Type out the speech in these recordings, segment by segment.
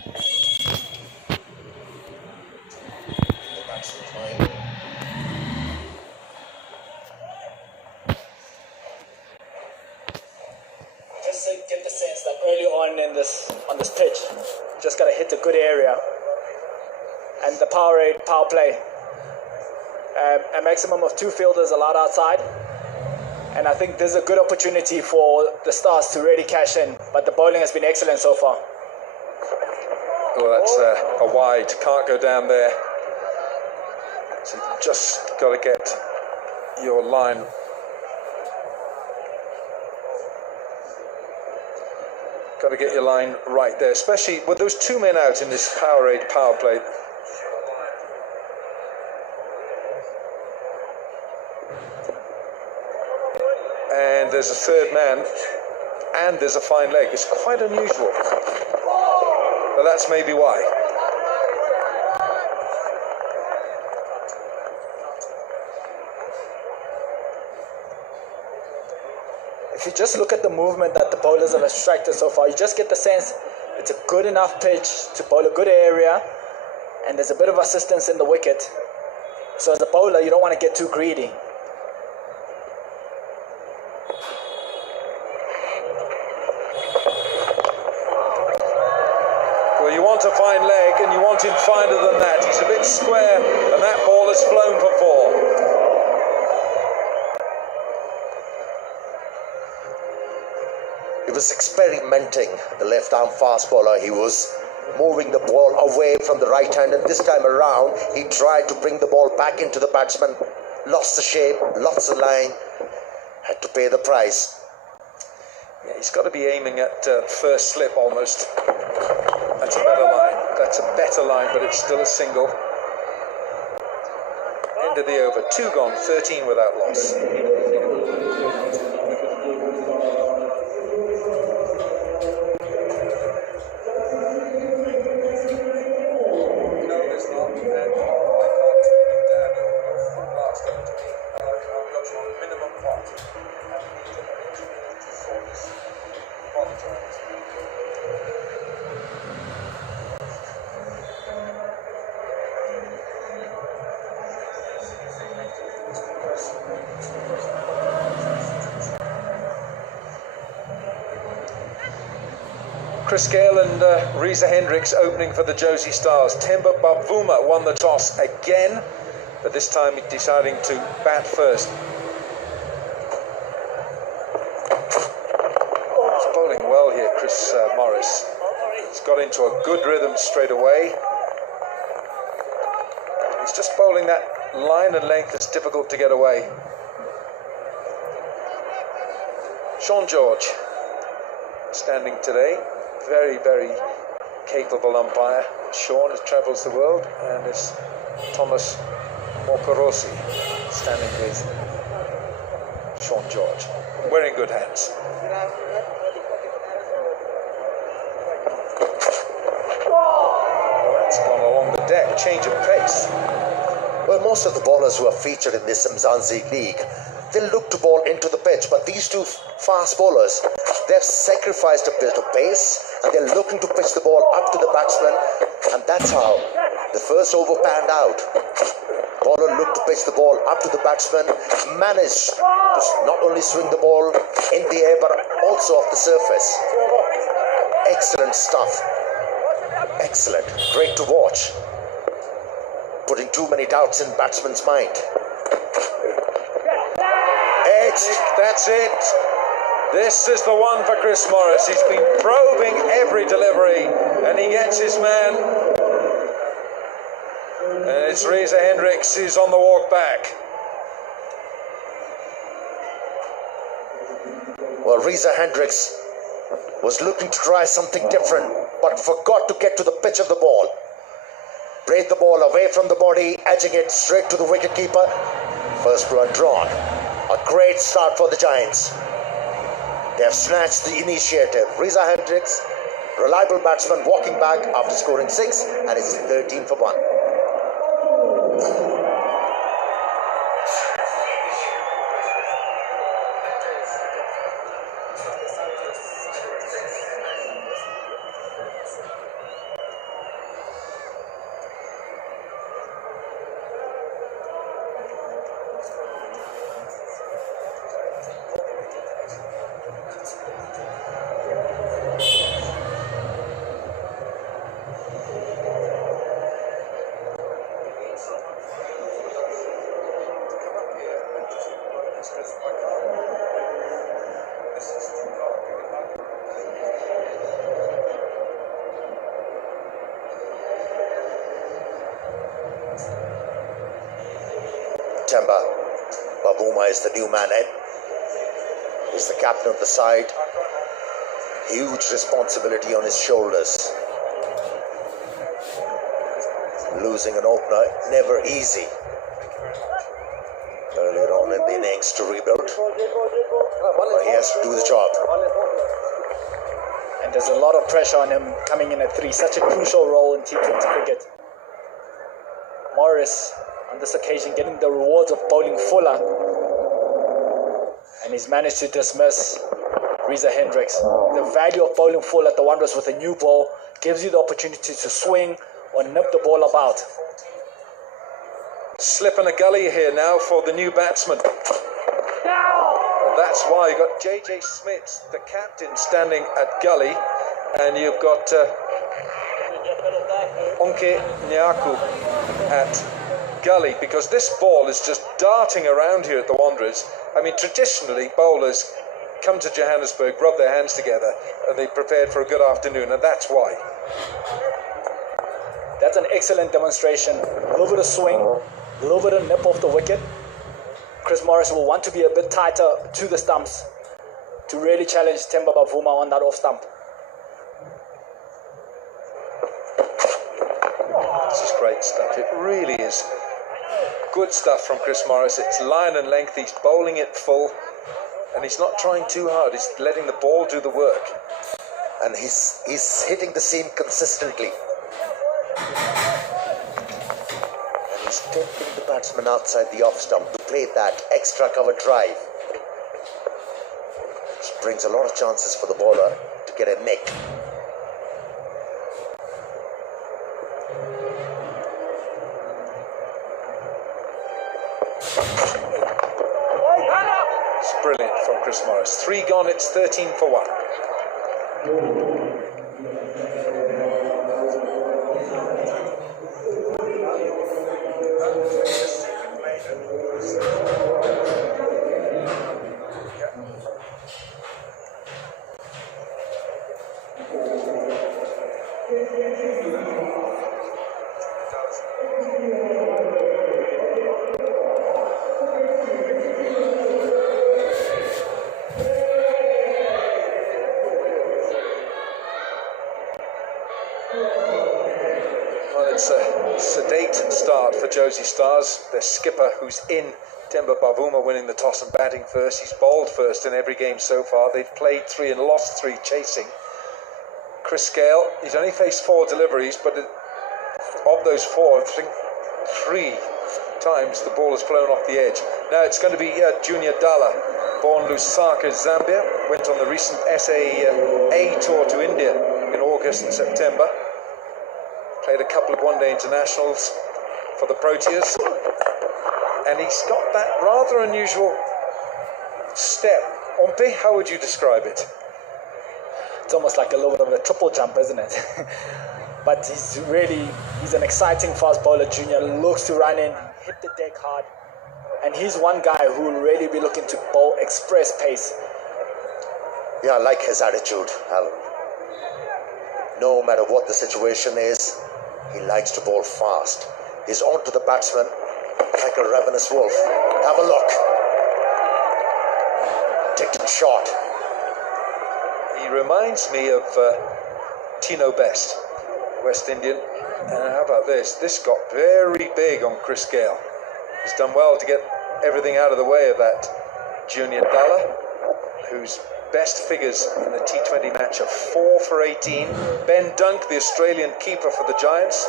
Just to get the sense that early on on this pitch, just got to hit a good area, and the power play, a maximum of 2 fielders allowed outside, and I think there's a good opportunity for the Stars to really cash in. But the bowling has been excellent so far. Well, that's a wide, can't go down there. So you've just got to get your line. Got to get your line right there, especially with those 2 men out in this Powerade power play. And there's a 3rd man, and there's a fine leg. It's quite unusual. But that's maybe why. If you just look at the movement that the bowlers have extracted so far, you just get the sense it's a good enough pitch to bowl a good area, and there's a bit of assistance in the wicket. So as a bowler, you don't want to get too greedy. Well, you want a fine leg, and you want him finer than that. He's a bit square, and that ball has flown for 4. He was experimenting, the left-arm fast bowler. He was moving the ball away from the right hand, and this time around, he tried to bring the ball back into the batsman. Lost the shape, lost the line, had to pay the price. Yeah, he's got to be aiming at first slip almost. That's a better line. That's a better line, but it's still a single. End of the over. 2 gone, 13 without loss. Chris Gale and Reza Hendricks opening for the Jozi Stars. Temba Bavuma won the toss again, but this time deciding to bat first. He's bowling well here, Chris Morris. He's got into a good rhythm straight away. He's just bowling that line and length that's difficult to get away. Sean George standing today. Very, very capable umpire. Sean travels the world, and it's Thomas Mokorosi standing with Sean George. We're in good hands. That's gone along the deck, change of pace. Well, most of the bowlers who are featured in this Mzansi league, they look to bowl into the pitch, but these 2 fast bowlers, they've sacrificed a bit of pace, and they're looking to pitch the ball up to the batsman, and that's how the first over panned out. Bowler looked to pitch the ball up to the batsman, managed to not only swing the ball in the air, but also off the surface. Excellent stuff. Excellent. Great to watch. Putting too many doubts in batsman's mind. That's it. This is the one for Chris Morris. He's been probing every delivery, and he gets his man. And it's Reza Hendricks who's on the walk back. Well, Reza Hendricks was looking to try something different, but forgot to get to the pitch of the ball. Played the ball away from the body, edging it straight to the wicketkeeper. First run drawn. A great start for the Giants. They have snatched the initiative. Reza Hendricks, reliable batsman, walking back after scoring 6, and it's 13 for 1. Temba. Bavuma is the new man in. He's the captain of the side. Huge responsibility on his shoulders. Losing an opener, never easy. Earlier on in the innings to rebuild. But he has to do the job. And there's a lot of pressure on him coming in at 3. Such a crucial role in T20 cricket. Morris, on this occasion, getting the rewards of bowling fuller. And he's managed to dismiss Reza Hendricks. The value of bowling full at the Wanderers with a new ball gives you the opportunity to swing or nip the ball about. Slip in a gully here now for the new batsman. And that's why you've got JJ Smith, the captain, standing at gully, and you've got Onke Nyaku at gully, because this ball is just darting around here at the Wanderers. I mean, traditionally, bowlers come to Johannesburg, rub their hands together, and they prepared for a good afternoon, and that's why. That's an excellent demonstration. A little bit of swing, a little bit of nip off the wicket. Chris Morris will want to be a bit tighter to the stumps to really challenge Temba Bavuma on that off stump. This is great stuff. It really is good stuff from Chris Morris. It's line and length. He's bowling it full, and he's not trying too hard. He's letting the ball do the work. And he's hitting the seam consistently. And he's taking the batsman outside the off stump to play that extra cover drive. Which brings a lot of chances for the bowler to get a nick. It's brilliant from Chris Morris. 3 gone, it's 13 for 1. Sedate start for Jozi Stars, their skipper, who's in. Temba Bavuma winning the toss and batting first. He's bowled first in every game so far. They've played 3 and lost 3 chasing. Chris Scale, he's only faced 4 deliveries, but of those 4, I think 3 times the ball has flown off the edge. Now it's going to be Junior Dalla, born Lusaka, Zambia, went on the recent SA-A tour to India in August and September. Played a couple of one-day internationals for the Proteas, and he's got that rather unusual step. Ompe, how would you describe it? It's almost like a little bit of a triple jump, isn't it? But he's an exciting fast bowler, Junior. Looks to run in, hit the deck hard, and he's one guy who will really be looking to bowl express pace. Yeah, I like his attitude, Alan. No matter what the situation is, he likes to bowl fast. He's on to the batsman like a ravenous wolf. Have a look. Ticked shot. He reminds me of Tino Best, West Indian. And how about this? This got very big on Chris Gale. He's done well to get everything out of the way of that Junior Dalla, whose best figures in the T20 match are 4 for 18. Ben Dunk, the Australian keeper for the Giants.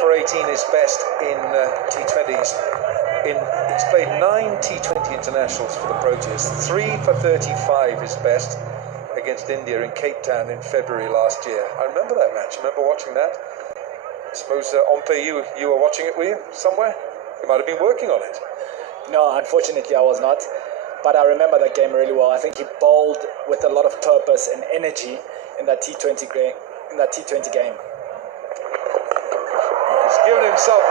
For 18 is best in T20s. He's played 9 T20 internationals for the Proteas. 3 for 35 is best against India in Cape Town in February last year. I remember that match. Remember watching that? I suppose, Ompe, you were watching it, were you, somewhere? You might have been working on it. No, unfortunately I was not. But I remember that game really well. I think he bowled with a lot of purpose and energy in that T20 game. He's given himself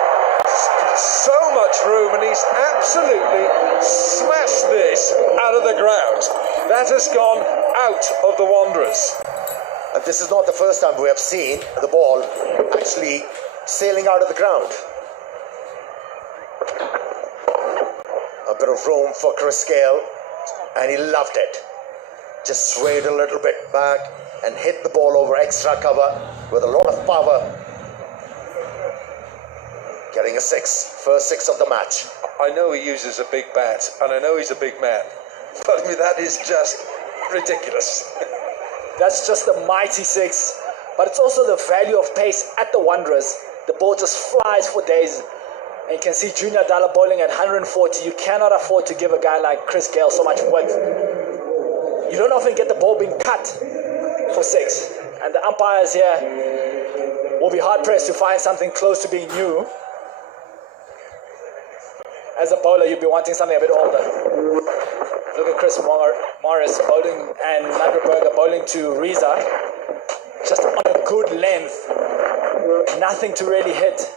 so much room, and he's absolutely smashed this out of the ground. That has gone out of the Wanderers. And this is not the first time we have seen the ball actually sailing out of the ground. A bit of room for Chris Gale, and he loved it. Just swayed a little bit back and hit the ball over extra cover with a lot of power. Getting a 6, first 6 of the match. I know he uses a big bat, and I know he's a big man, but I mean, that is just ridiculous. That's just a mighty 6, but it's also the value of pace at the Wanderers. The ball just flies for days. And you can see Junior Dala bowling at 140. You cannot afford to give a guy like Chris Gale so much width. You don't often get the ball being cut for 6. And the umpires here will be hard-pressed to find something close to being new. As a bowler, you'd be wanting something a bit older. Look at Chris Morris bowling and Nagrberger bowling to Reza. Just on a good length. Nothing to really hit.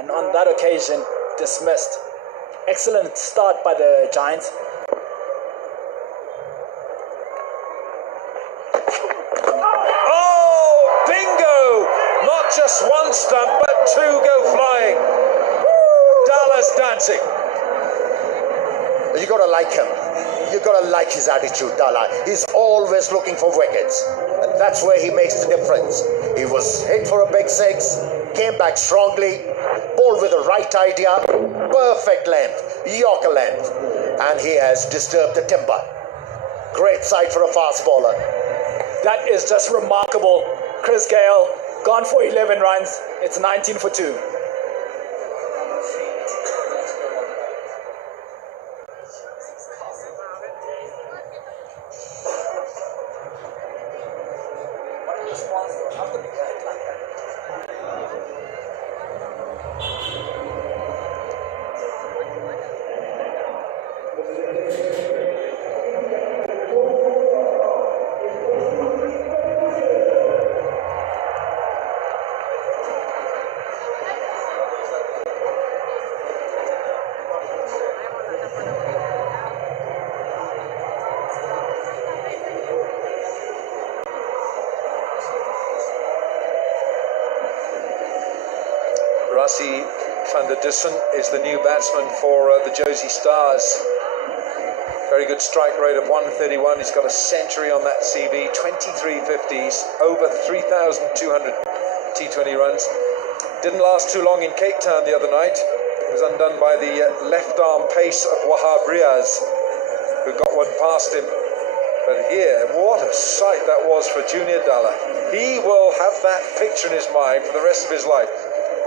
And on that occasion, dismissed. Excellent start by the Giants. Oh, bingo! Not just one stump, but 2 go flying. Dala's dancing. You gotta like him. You gotta like his attitude, Dala. He's always looking for wickets. And that's where he makes the difference. He was hit for a big 6, came back strongly, bowled with the right idea, perfect length, Yorker length, and he has disturbed the timber. Great sight for a fast bowler. That is just remarkable. Chris Gale gone for 11 runs. It's 19 for 2. Rassie van der Dussen is the new batsman for the Jozi Stars. Very good strike rate of 131. He's got a century on that CV, 23 50s, over 3,200 T20 runs. Didn't last too long in Cape Town the other night. It was undone by the left arm pace of Wahab Riaz, who got one past him. But here, what a sight that was for Junior Dala. He will have that picture in his mind for the rest of his life.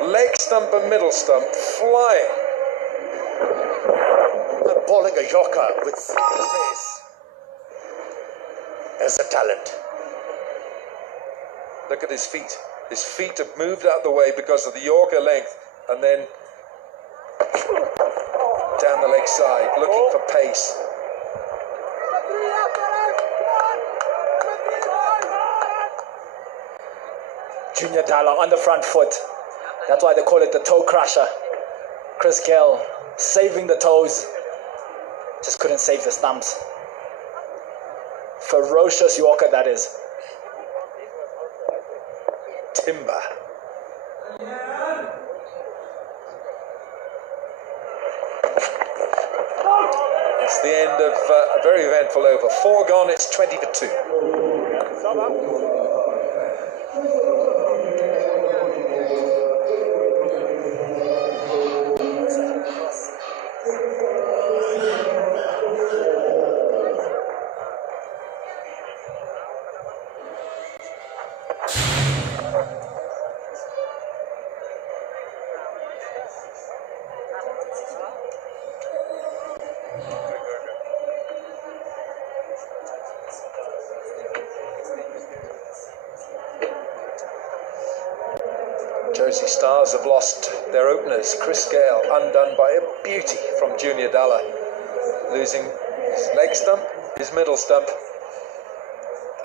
Leg stump and middle stump flying. And bowling a Yorker with pace is a talent. Look at his feet. His feet have moved out of the way because of the Yorker length, and then down the leg side, looking for pace. Junior Dala on the front foot. That's why they call it the toe crusher. Chris Gale saving the toes. Just couldn't save the stumps. Ferocious Yorker, that is. Timber. It's the end of a very eventful over. 4 gone, it's 20 for 2. Jozi Stars have lost their openers. Chris Gale undone by a beauty from Junior Dala, losing his leg stump, his middle stump.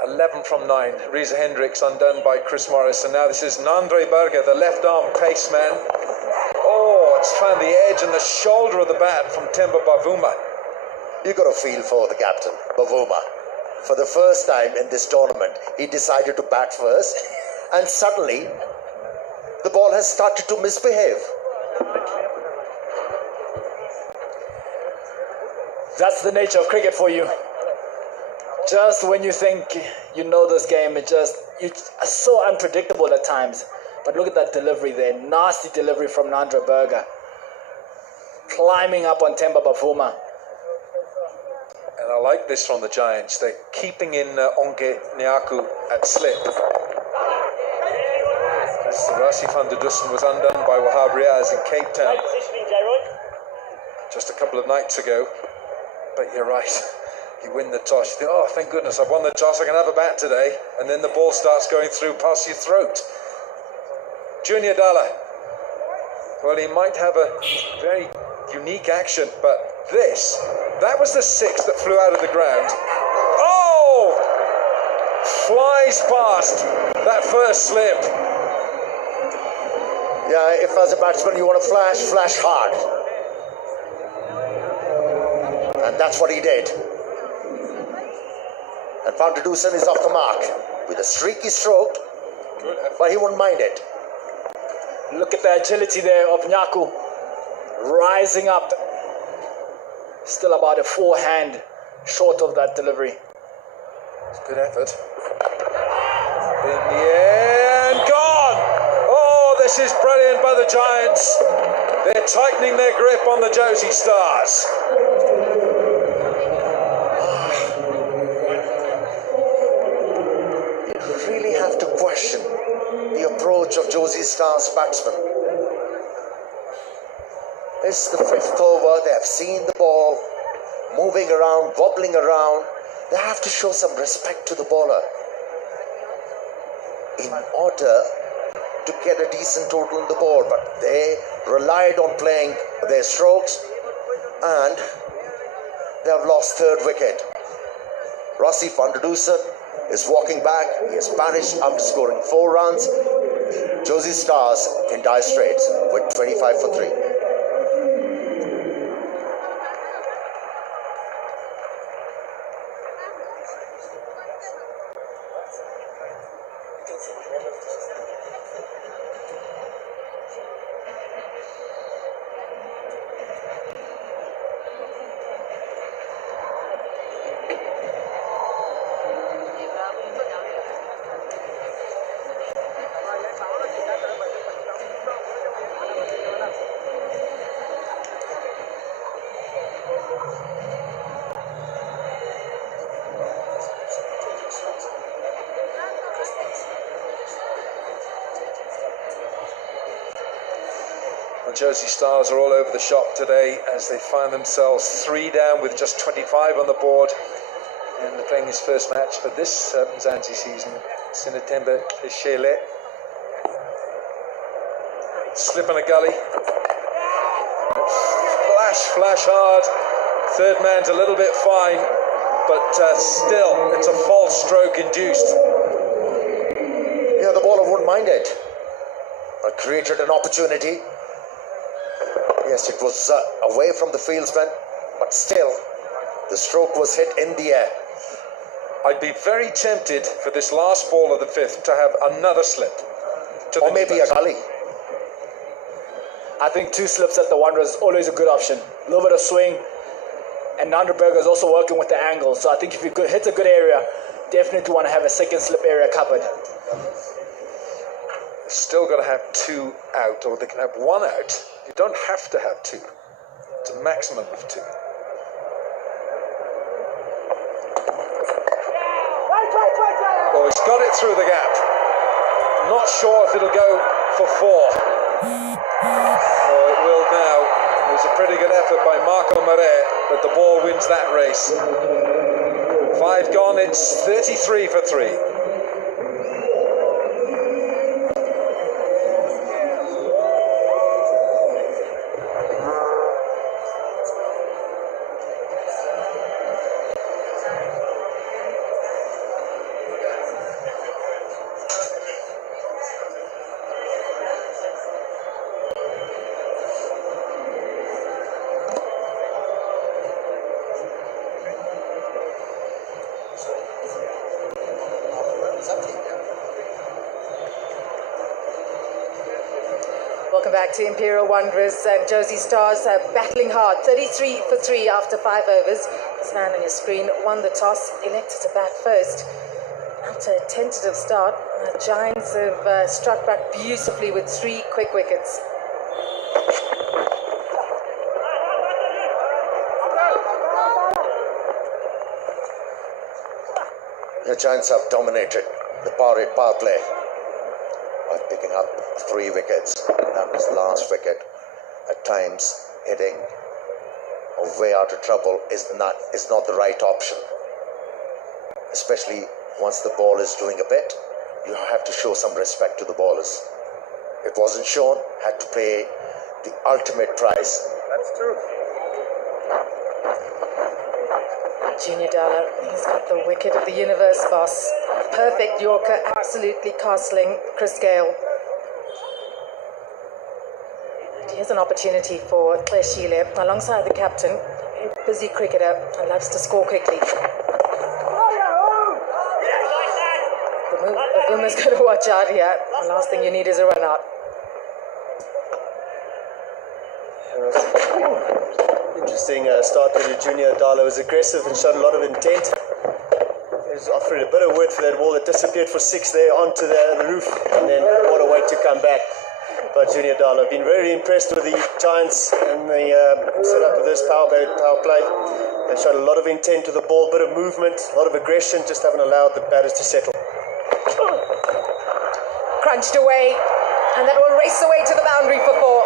11 from 9. Reza Hendricks undone by Chris Morris, and now this is Nagrberger, the left arm pace man. Oh, it's found the edge and the shoulder of the bat from Temba Bavuma. You got a feel for the captain, Bavuma. For the first time in this tournament, he decided to bat first, and suddenly the ball has started to misbehave. That's the nature of cricket for you. Just when you think you know this game, it's so unpredictable at times. But look at that delivery there. Nasty delivery from Nandra Berger. Climbing up on Temba Bavuma. And I like this from the Giants. They're keeping in Onge Nyaku at slip. As Rassi van der Dussen was undone by Wahab Riaz in Cape Town just a couple of nights ago. But you're right. You win the toss. You think, oh, thank goodness, I've won the toss. I can have a bat today. And then the ball starts going through past your throat. Junior Dalla. Well, he might have a very unique action, but that was the six that flew out of the ground. Oh! Flies past that first slip. Yeah, if as a batsman you want to flash hard. And that's what he did. And Van der Dussen is off the mark with a streaky stroke, but he wouldn't mind it. Look at the agility there of Nyaku. Rising up. Still about a forehand short of that delivery. It's good effort. In the air and gone! Oh, this is brilliant by the Giants. They're tightening their grip on the Jozi Stars. You really have to question the approach of Jozi Stars batsmen. It's the fifth over. They have seen the ball moving around, wobbling around. They have to show some respect to the bowler in order to get a decent total on the board. But they relied on playing their strokes and they have lost third wicket. Rassi van der Dussen is walking back. He has vanished after scoring 4 runs. Jozi Stars in dire straits with 25 for 3. Jozi Stars are all over the shop today as they find themselves 3 down with just 25 on the board, and they're playing his first match for this Mzansi season. Sinetemba Ishele. Slip in a gully. Flash hard. Third man's a little bit fine, but still it's a false stroke induced. Yeah, the bowler wouldn't mind it. Created an opportunity. Yes, it was away from the fieldsman, but still, the stroke was hit in the air. I'd be very tempted for this last ball of the 5th to have another slip. Or maybe a gully. I think 2 slips at the one is always a good option. A little bit of swing, and Nandra Berger is also working with the angle. So I think if you could hit a good area, definitely want to have a second slip area covered. Still got to have 2 out, or they can have 1 out. You don't have to have 2. It's a maximum of 2. Oh, he's got it through the gap. Not sure if it'll go for 4. Oh, it will now. It was a pretty good effort by Marco Mare, but the ball wins that race. 5 gone, it's 33 for 3. back to Imperial Wanderers, and Jozi Stars battling hard. 33 for 3 after 5 overs. This man on your screen won the toss, elected to bat first. After a tentative start, the Giants have struck back beautifully with 3 quick wickets. The Giants have dominated the power play by picking up 3 wickets. That was the last wicket. At times, hitting way out of trouble is not the right option. Especially once the ball is doing a bit, you have to show some respect to the bowlers. It wasn't shown, had to pay the ultimate price. That's true. Junior Dalla, he's got the wicket of the universe, boss. Perfect Yorker, absolutely castling Chris Gale. And here's an opportunity for Shile, alongside the captain, a busy cricketer and loves to score quickly. The boomer's going to watch out here. The last thing you need is a run out. Interesting start with Junior Dalla. Was aggressive and showed a lot of intent. He was offering a bit of width for that ball that disappeared for 6 there onto the roof, and then what a way to come back by Junior Dalla. I've been very impressed with the Giants and the setup of this power play. They showed a lot of intent to the ball, bit of movement, a lot of aggression, just haven't allowed the batters to settle. Crunched away, and that will race away to the boundary for 4.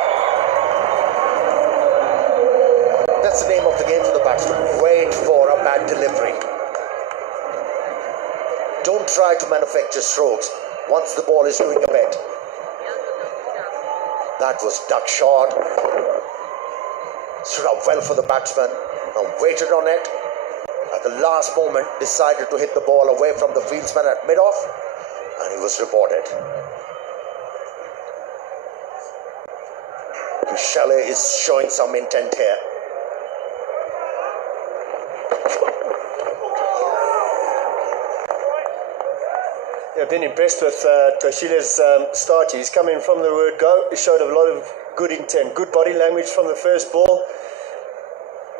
That's the name of the game for the batsman. Wait for a bad delivery. Don't try to manufacture strokes once the ball is doing a bit. That was duck shot. Stood up well for the batsman. Now waited on it. At the last moment, decided to hit the ball away from the fieldsman at mid-off, and he was rewarded. Shelley is showing some intent here. I've been impressed with Toshile's start. He's coming from the word go. He showed a lot of good intent, good body language from the first ball.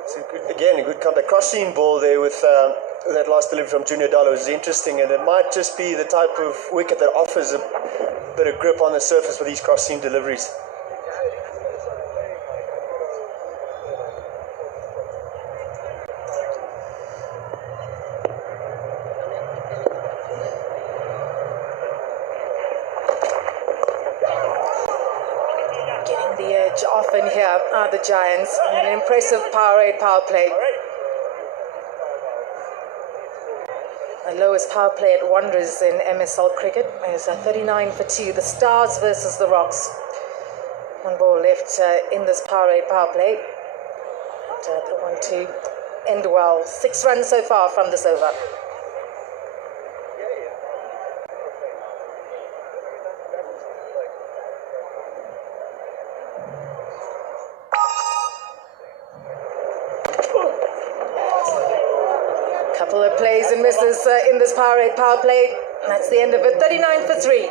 So a good comeback. Cross-seam ball there with that last delivery from Junior Dalla was interesting, and it might just be the type of wicket that offers a bit of grip on the surface with these cross-seam deliveries. Often here are the Giants. An impressive power play. The lowest power play at Wanderers in MSL cricket is 39 for 2. The Stars versus the Rocks. 1 ball left in this power play. They want to end well. 6 runs so far from this over. Couple of plays and misses in this power play. That's the end of it. 39 for 3.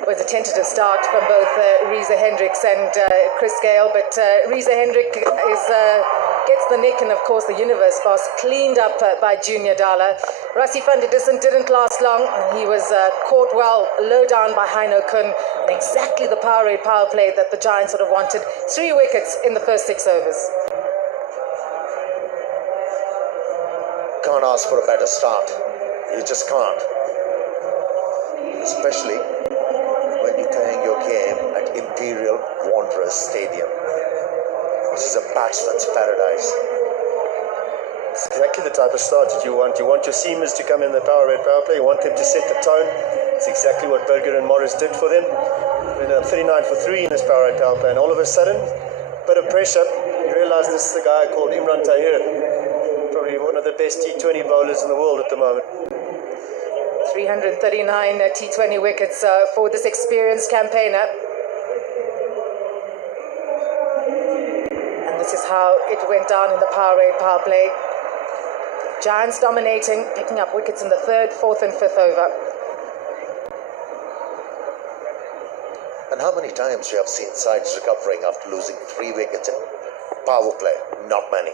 It was a tentative start from both Reza Hendricks and Chris Gale, but Reza Hendricks gets the nick, and of course the universe boss cleaned up by Junior Dalla. Rassie van der Dussen didn't last long. He was caught well low down by Heino Kun. Exactly the power play that the Giants would have wanted. 3 wickets in the first 6 overs. Can't ask for a better start. You just can't. Especially when you're playing your game at Imperial Wanderers Stadium, which is a batsman's paradise. It's exactly the type of start that you want. You want your seamers to come in the power play. You want them to set the tone. It's exactly what Berger and Morris did for them. We ended up 39 for 3 in this power play, and all of a sudden, bit of pressure. You realise this is the guy called Imran Tahir, probably one of the best T20 bowlers in the world at the moment. 339 T20 wickets for this experienced campaigner. And this is how it went down in the power play. Giants dominating, picking up wickets in the 3rd, 4th and 5th over. And how many times you have seen sides recovering after losing 3 wickets in power play? Not many.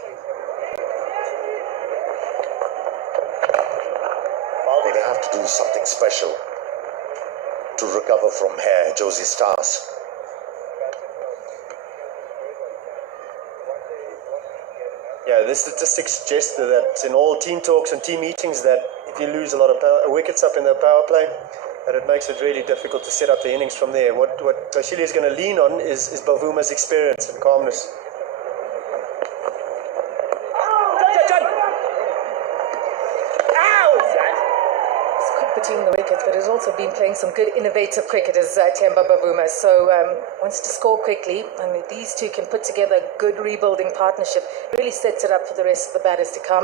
They have to do something special to recover from here, Jozi Stars. Yeah, the statistics suggest that in all team talks and team meetings that if you lose a lot of wickets up in the power play, that it makes it really difficult to set up the innings from there. What Toshili is going to lean on is Bavuma's experience and calmness. Between the wickets, but has also been playing some good innovative cricket as Temba Bavuma, so wants to score quickly, and if these two can put together a good rebuilding partnership, really sets it up for the rest of the batters to come.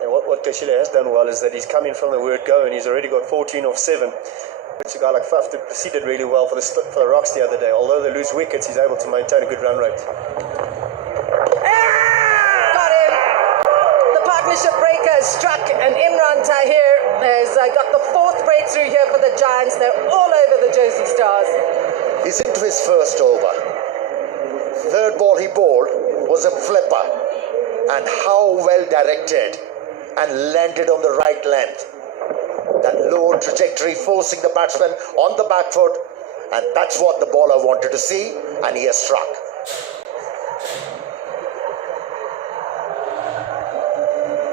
And what Kashila has done well is that he's come in from the word go and he's already got 14 off 7, which a guy like Faf proceeded really well for the Rocks the other day. Although they lose wickets, he's able to maintain a good run rate. Partnership breaker struck, and Imran Tahir has got the 4th breakthrough here for the Giants. They're all over the Jozi Stars. He's into his 1st over. 3rd ball he bowled was a flipper, and how well directed and landed on the right length. That low trajectory forcing the batsman on the back foot, and that's what the bowler wanted to see, and he has struck.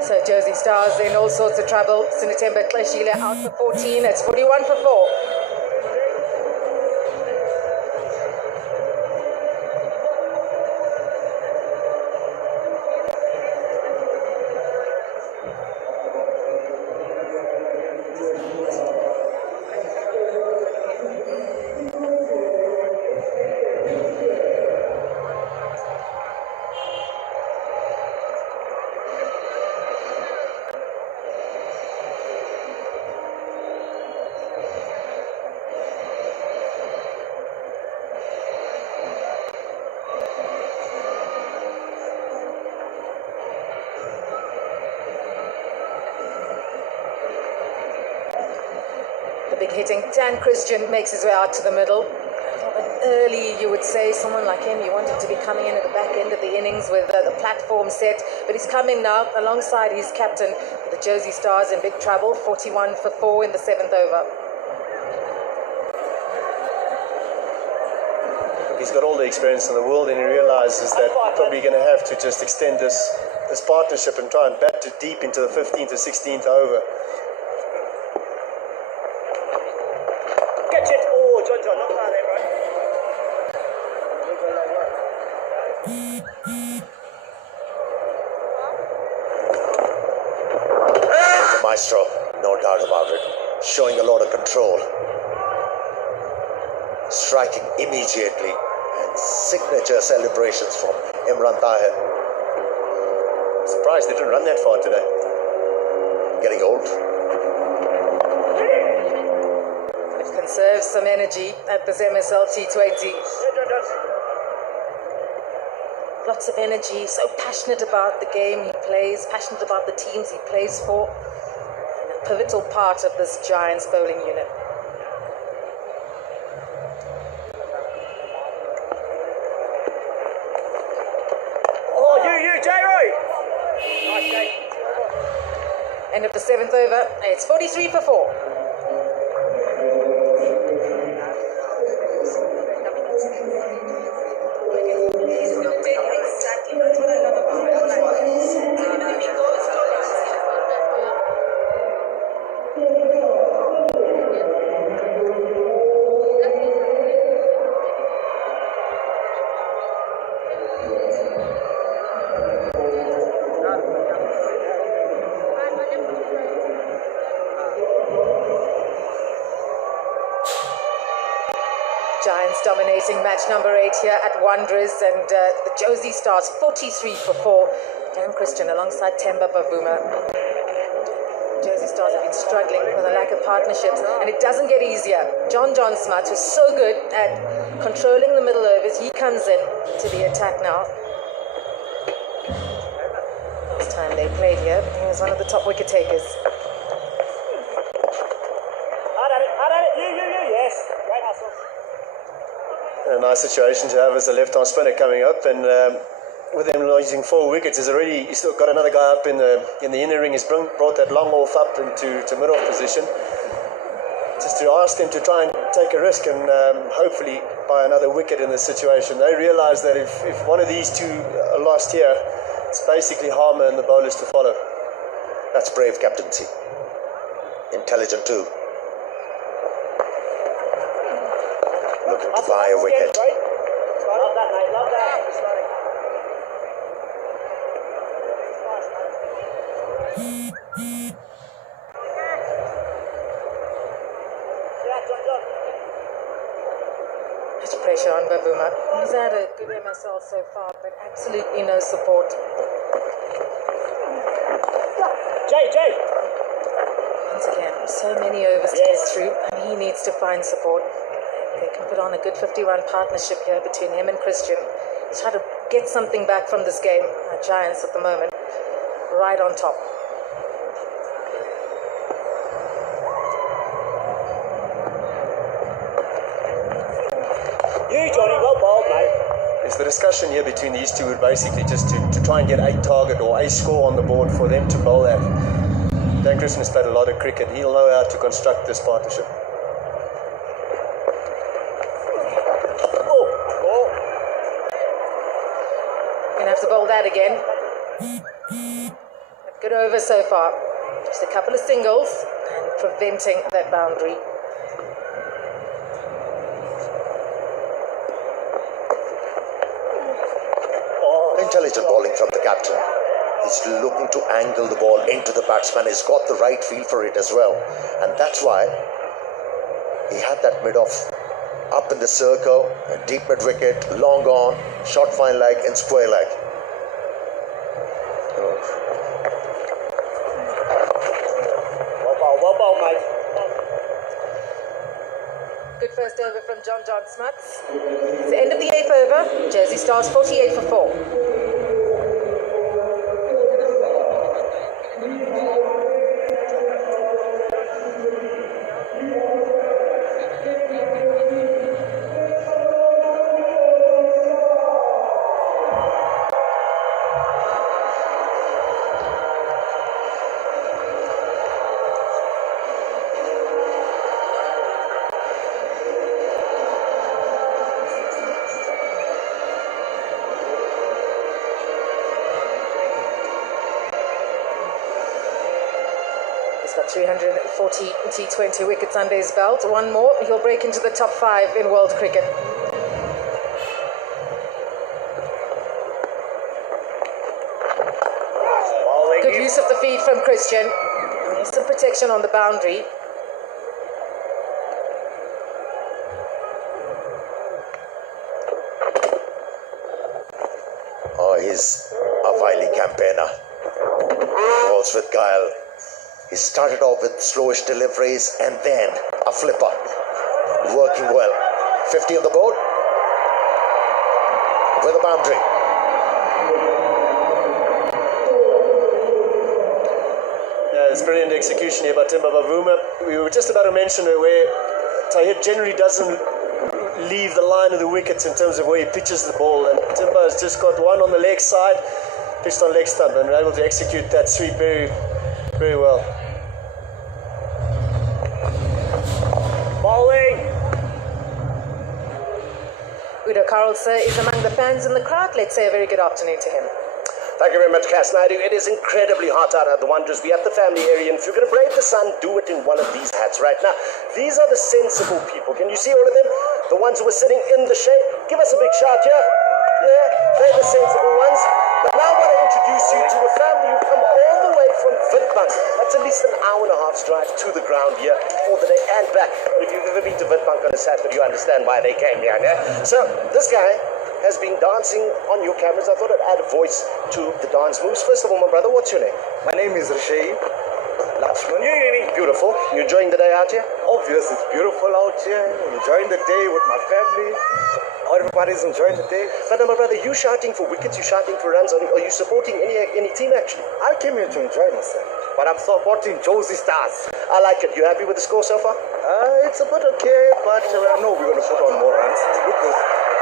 So Jozi Stars in all sorts of trouble. Sinatemba Klashila out for 14. It's 41 for 4. Big hitting Dan Christian makes his way out to the middle. Early, you would say, someone like him, you want him to be coming in at the back end of the innings with the platform set, but he's coming now alongside his captain. The Jozi Stars in big trouble, 41 for 4 in the 7th over. He's got all the experience in the world, and he realizes that he's probably going to have to just extend this partnership and try and bat to deep into the 15th or 16th over. Maestro, no doubt about it, showing a lot of control, striking immediately, and signature celebrations from Imran Tahir. Surprised they didn't run that far today. Getting old. It conserves some energy at this MSL T20. Lots of energy, so passionate about the game he plays, passionate about the teams he plays for. Pivotal part of this Giants bowling unit. Oh, you, J-Roy! Nice day. End of the 7th over, it's 43 for 4. Giants dominating match number 8 here at Wanderers, and the Jozi Stars 43 for 4. Dan Christian alongside Temba Bavuma. Jozi Stars have been struggling with a lack of partnerships, and it doesn't get easier. John Smart, who's so good at controlling the middle overs, he comes in to the attack now. last time they played here. He was one of the top wicket takers. A nice situation to have as a left-arm spinner coming up, and with him losing 4 wickets, he's still got another guy up in the inner ring. He's brought that long off up into mid-off position, just to ask them to try and take a risk and hopefully buy another wicket in this situation. They realise that if one of these two are lost here, it's basically Harmer and the bowlers to follow. That's brave captaincy. Intelligent too. Looking to buy a wicket. Love that, mate. Love that. Much pressure on Bavuma. He's had a good MSL so far, but absolutely no support. Jay. Once again, so many overs to get through, and he needs to find support. They can put on a good 50-run partnership here between him and Christian. Try to get something back from this game. Our Giants at the moment, right on top. You, Johnny, well bowled, mate. Is the discussion here between these two would basically just to try and get a target or a score on the board for them to bowl at. Dan Christian has played a lot of cricket. He'll know how to construct this partnership. Gonna have to bowl that again. Good over so far. Just a couple of singles and preventing that boundary. Intelligent bowling from the captain. He's looking to angle the ball into the batsman. He's got the right feel for it as well. And that's why he had that mid-off up in the circle, a deep mid-wicket, long on, short fine leg and square leg. Well bowled, mate. Good first over from John Smuts. It's the end of the 8th over. Jozi Stars 48 for 4. He's got 340 T20 wickets under his belt. One more, he'll break into the top 5 in world cricket. Good use of the feed from Christian. There's some protection on the boundary. Oh, he's a wily campaigner. Balls with guile. He started off with slowish deliveries and then a flipper. Working well. 50 on the board. With a boundary. Yeah, it's brilliant execution here by Timber Bavuma. We were just about to mention it where Tahir generally doesn't leave the line of the wickets in terms of where he pitches the ball, and Timber has just got one on the leg side, pitched on leg stump, and able to execute that sweep very, very well. Bowling. Udo Karlsson is among the fans in the crowd. Let's say a very good afternoon to him. Thank you very much, Cass Naidu. It is incredibly hot out at the Wanderers. We're at the family area, and if you're going to brave the sun, do it in one of these hats right now. These are the sensible people. Can you see all of them? The ones who are sitting in the shade. Give us a big shout here. Yeah, they're the sensible ones. But now I want to introduce you to a family who've come all the way from Witbank. That's at least an hour and a half's drive to the ground here for the day and back. But if you've ever been to Witbank on a Saturday, you understand why they came here. Yeah? So this guy has been dancing on your cameras. I thought I'd add a voice to the dance moves. First of all, my brother, what's your name? My name is Rishi Lakshman. Beautiful. You enjoying the day out here? Obvious, it's beautiful out here. Enjoying the day with my family. Now everybody's enjoying the day. But my brother, you shouting for wickets, you shouting for runs. Are you supporting any team actually? I came here to enjoy myself, but I'm supporting Jozi Stars. I like it. You happy with the score so far? It's a bit okay, but I know we're going to put on more runs. Look,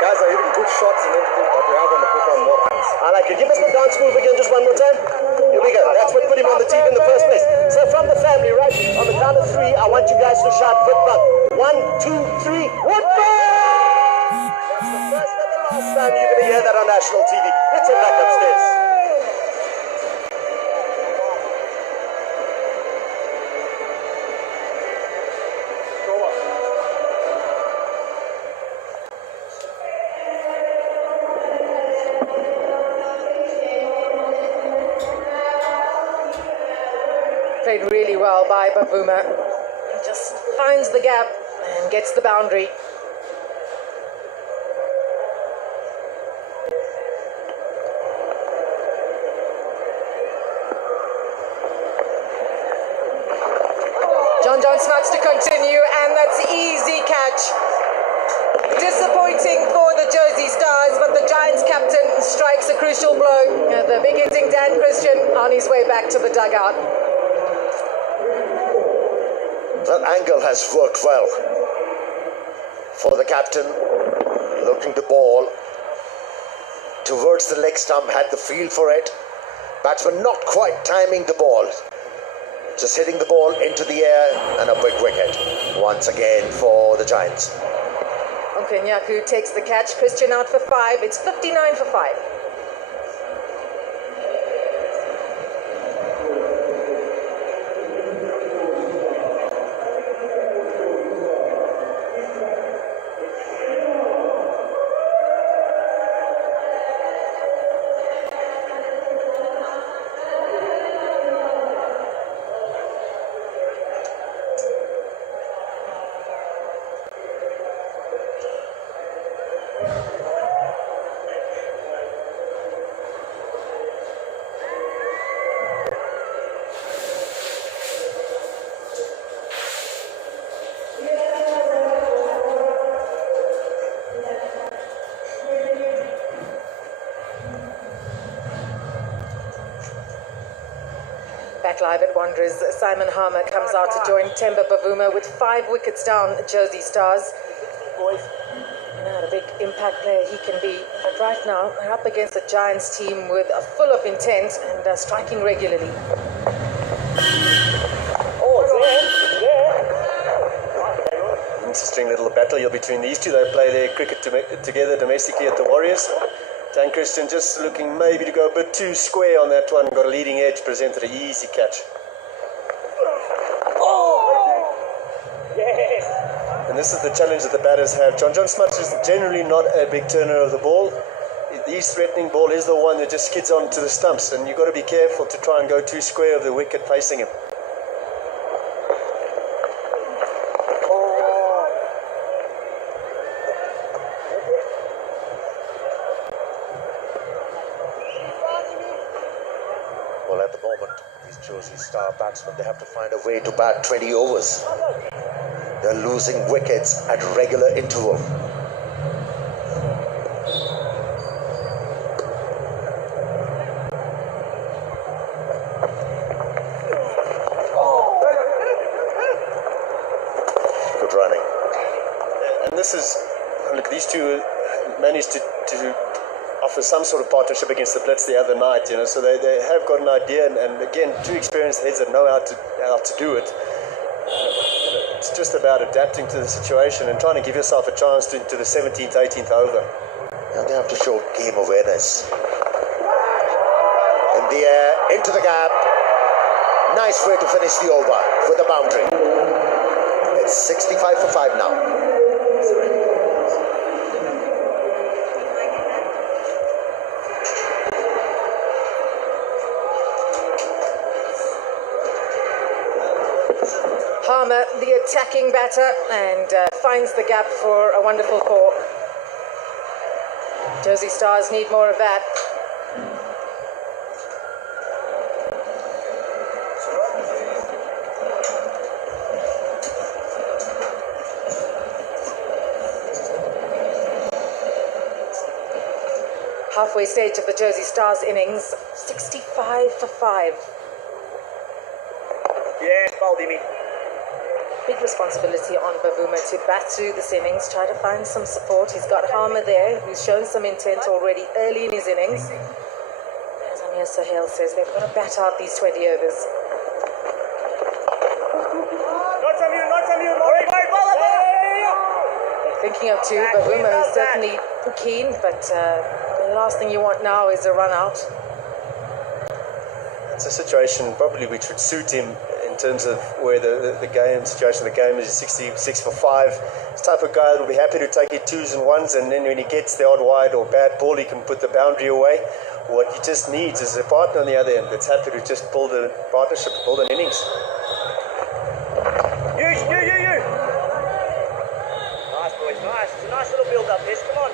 guys are hitting good shots and everything, but we are going to put on more runs. I like it. Give us the dance move again just one more time. Here we go. That's what put him on the team in the first place. So from the family, right, on the count of three, I want you guys to shout Witbug. 1, 2, 3, Witbug! That's the first and the last time you're going to hear that on national TV. Let's head back upstairs. Played really well by Bavuma. Just finds the gap and gets the boundary. John Smuts to continue, and that's easy catch. Disappointing for the Jozi Stars, but the Giants captain strikes a crucial blow. The big hitting Dan Christian on his way back to the dugout. That angle has worked well for the captain, looking the ball towards the leg stump, had the feel for it. Batsman not quite timing the ball, just hitting the ball into the air, and a big wicket once again for the Giants. Onkenyaku takes the catch. Christian out for 5. It's 59 for 5. Back live at Wanderers, Simon Harmer comes out to join Temba Bavuma with 5 wickets down. Jozi Stars. Not a big impact player he can be, but right now they're up against a Giants team with a full of intent and striking regularly. Interesting little battle here between these two. They play their cricket together domestically at the Warriors. Dan Christian just looking maybe to go a bit too square on that one. Got a leading edge, presented an easy catch. And this is the challenge that the batters have. John Smuts is generally not a big turner of the ball. His threatening ball is the one that just skids onto the stumps, and you've got to be careful to try and go too square of the wicket facing him. Well, at the moment, these Jozi Star batsmen, they have to find a way to bat 20 overs. They're losing wickets at regular interval. Good running. And this is, look, these two managed to offer some sort of partnership against the Blitz the other night, so they have got an idea, and again, two experienced heads that know how to do it. It's just about adapting to the situation and trying to give yourself a chance into the 17th, 18th over. And they have to show game awareness. In the air, into the gap. Nice way to finish the over with a boundary. It's 65 for 5 now. Harmer, the attacking batter, and finds the gap for a wonderful 4. Jozi Stars need more of that. halfway stage of the Jozi Stars innings. 65 for 5. Yes, Baldini. Big responsibility on Bavuma to bat through this innings, try to find some support. He's got Harmer there, who's shown some intent already early in his innings. As Amir Sahel says, they've got to bat out these 20 overs. Not from you, Laurie. They're thinking of two. Bavuma is certainly keen, but the last thing you want now is a run out. It's a situation probably which would suit him in terms of where the game situation of the game is. 66 for 5. He's the type of guy that will be happy to take it 2s and 1s, and then when he gets the odd wide or bad ball, he can put the boundary away. What he just needs is a partner on the other end that's happy to just build a partnership, build an innings. You. Nice, boys, nice. It's a nice little build up, yes, come on.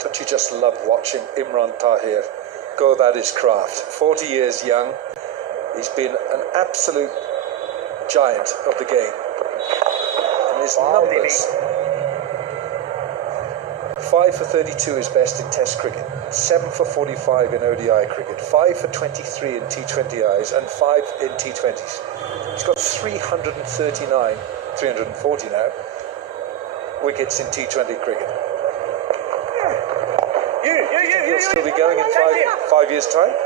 Don't you just love watching Imran Tahir go about his craft? 40 years young, he's been an absolute giant of the game. And his numbers, 5 for 32 is best in Test cricket, 7 for 45 in ODI cricket, 5 for 23 in T20Is, and 5 in T20s. He's got 340 now wickets in T20 cricket. He'll still be going in 5 years' time.